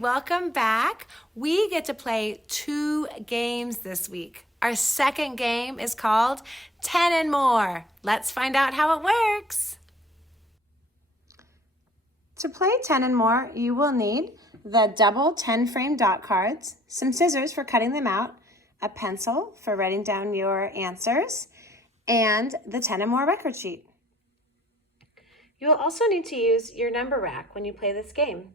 welcome back. We get to play 2 games this week. Our second game is called 10 and More. Let's find out how it works. To play 10 and More, you will need the double 10 frame dot cards, some scissors for cutting them out, a pencil for writing down your answers, and the 10 and More record sheet. You will also need to use your number rack when you play this game.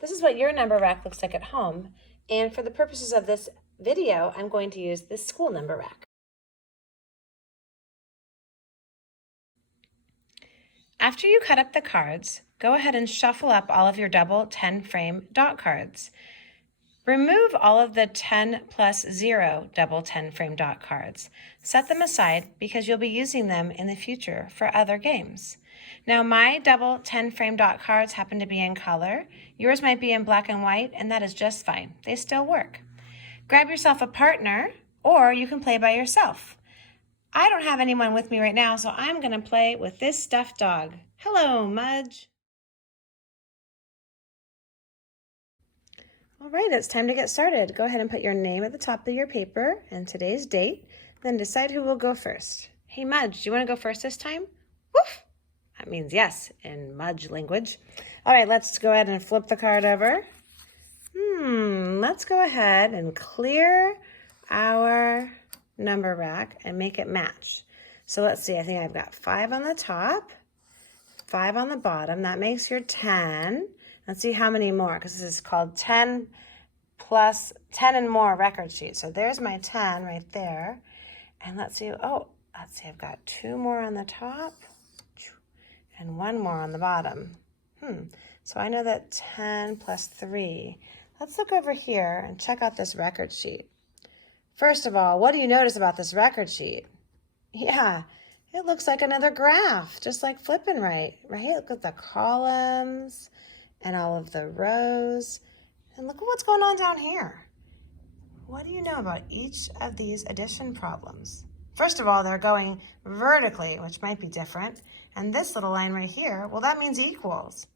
This is what your number rack looks like at home, and for the purposes of this video, I'm going to use this school number rack. After you cut up the cards, go ahead and shuffle up all of your double 10 frame dot cards. Remove all of the 10 plus 0 double 10 frame dot cards. Set them aside because you'll be using them in the future for other games. Now my double 10 frame dot cards happen to be in color. Yours might be in black and white, and that is just fine. They still work. Grab yourself a partner, or you can play by yourself. I don't have anyone with me right now, so I'm going to play with this stuffed dog. Hello, Mudge. All right, it's time to get started. Go ahead and put your name at the top of your paper and today's date, then decide who will go first. Hey, Mudge, do you want to go first this time? Woof! That means yes in Mudge language. All right, let's go ahead and flip the card over. Let's go ahead and clear our number rack and make it match. So let's see, I think I've got 5 on the top, 5 on the bottom. That makes your 10. Let's see how many more, because this is called 10 plus 10 and more record sheet. So there's my 10 right there. And let's see, I've got 2 more on the top and 1 more on the bottom. So I know that 10 plus 3. Let's look over here and check out this record sheet. First of all, what do you notice about this record sheet? Yeah, it looks like another graph, just like flipping right? Look at the columns and all of the rows. And look at what's going on down here. What do you know about each of these addition problems? First of all, they're going vertically, which might be different. And this little line right here, well, that means equals.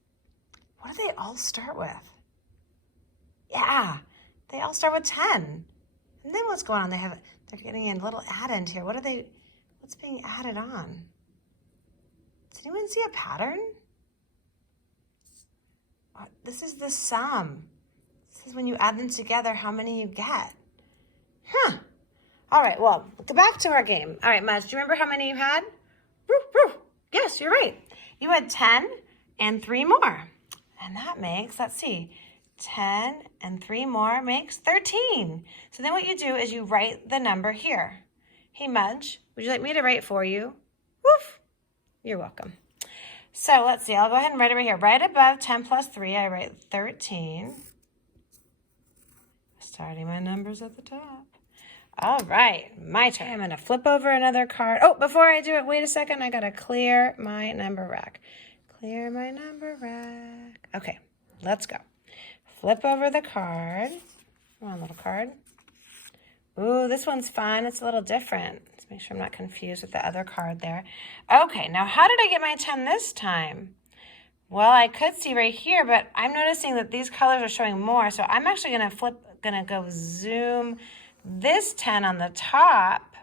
What do they all start with? Yeah, they all start with 10. And then what's going on? They're getting a little add-in here. What's being added on? Does anyone see a pattern? This is the sum. This is when you add them together, how many you get. All right, well, go back to our game. All right, Mudge, do you remember how many you had? Yes, you're right. You had 10 and 3 more. And that makes, let's see, 10 and 3 more makes 13. So then what you do is you write the number here. Hey, Mudge, would you like me to write for you? Woof. You're welcome. So let's see, I'll go ahead and write it right here. Right above 10 plus 3, I write 13. Starting my numbers at the top. All right, my turn. I'm going to flip over another card. Oh, before I do it, wait a second. I got to clear my number rack. Clear my number rack. Okay, let's go. Flip over the card. Come on, little card. Ooh, this one's fun. It's a little different. Let's make sure I'm not confused with the other card there. Okay, now how did I get my 10 this time? Well, I could see right here, but I'm noticing that these colors are showing more, so I'm actually gonna go zoom this 10 on the top.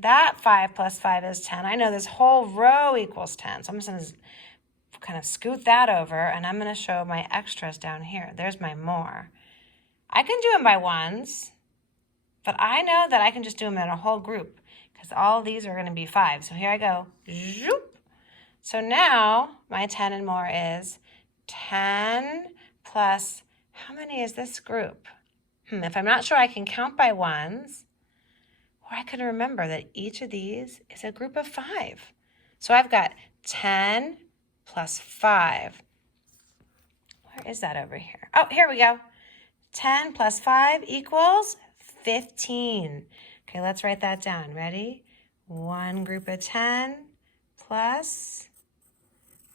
That 5 plus 5 is 10. I know this whole row equals 10, so I'm just gonna kind of scoot that over, and I'm gonna show my extras down here. There's my more. I can do them by ones, but I know that I can just do them in a whole group because all of these are going to be 5. So here I go. Zoop. So now my 10 and more is 10 plus, how many is this group? If I'm not sure, I can count by ones, or I can remember that each of these is a group of 5. So I've got 10 plus 5. Where is that over here? Oh, here we go. 10 plus 5 equals 15. Okay, let's write that down. Ready? 1 group of 10 plus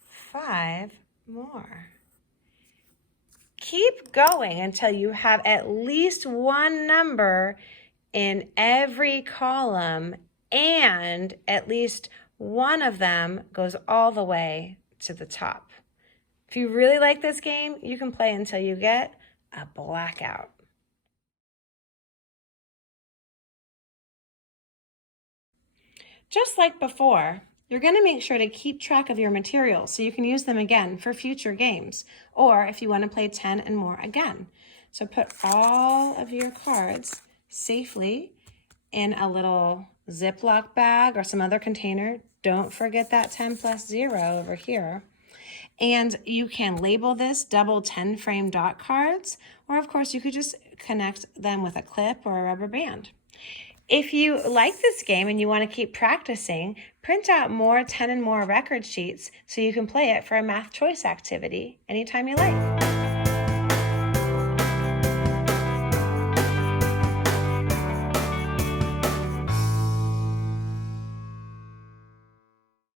5 more. Keep going until you have at least one number in every column and at least one of them goes all the way to the top. If you really like this game, you can play until you get a blackout. Just like before, you're going to make sure to keep track of your materials so you can use them again for future games, or if you want to play 10 and more again. So put all of your cards safely in a little Ziploc bag or some other container. Don't forget that 10 plus 0 over here. And you can label this double 10 frame dot cards, or of course you could just connect them with a clip or a rubber band. If you like this game and you want to keep practicing, print out more 10 and more record sheets so you can play it for a math choice activity anytime you like.